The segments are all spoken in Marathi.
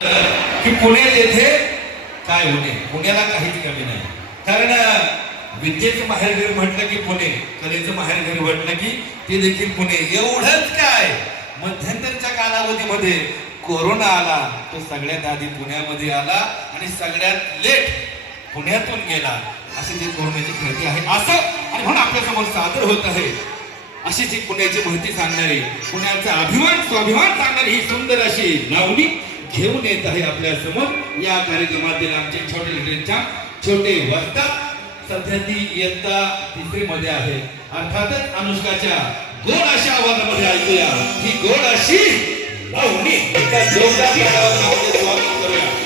की पुणे येथे काय होणे? पुण्याला काहीच कमी नाही. कारण विद्येचं माहेरघर म्हटलं की पुणे कलेचं माहेरघर म्हटलं की ते देखील पुणे. एवढंच काय? मध्यंतरच्या कालावधीमध्ये कोरोना आला. तो सगळ्यात आधी पुण्यामध्ये आला आणि सगळ्यात लेट पुण्यातून गेला. असे जी कोरोनाची खेळती आहे असं आणि म्हणून आपल्यासमोर सादर होत आहे. अशी जी पुण्याची माहिती सांगणारी पुण्याचा अभिमान स्वाभिमान सांगणारी ही सुंदर अशी लावणी घेऊन येत आहे आपल्यासमोर. या कार्यक्रमातील आमचे छोटे लेकरांच्या छोटे वक्ता सध्या ती इयत्ता तिसरी मध्ये आहे. अर्थातच अनुष्काच्या गोड अशा आवाजामध्ये ऐकूया. ही गोड अशी लावणी. त्या जोरदार स्वागत करूया.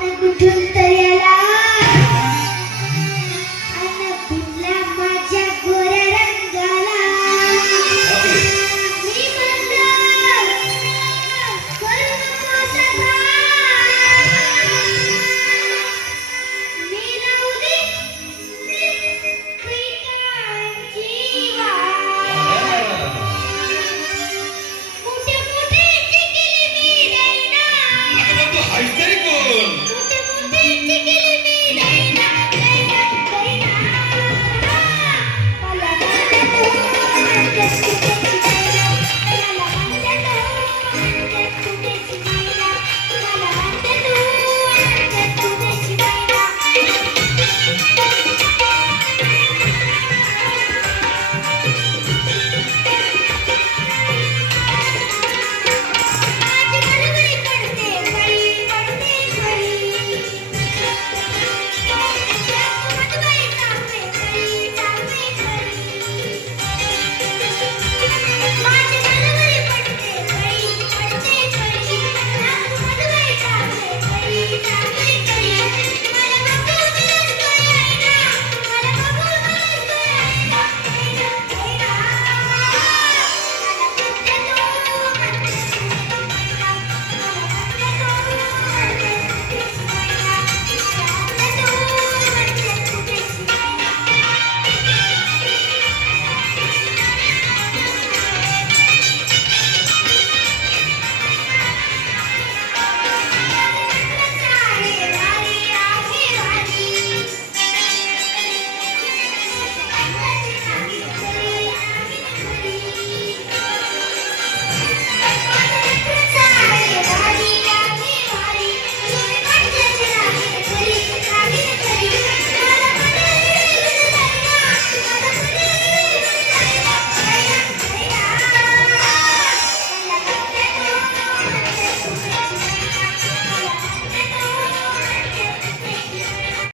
ಬೇಕು ಚೂರು ತರಿಯಲ್ಲ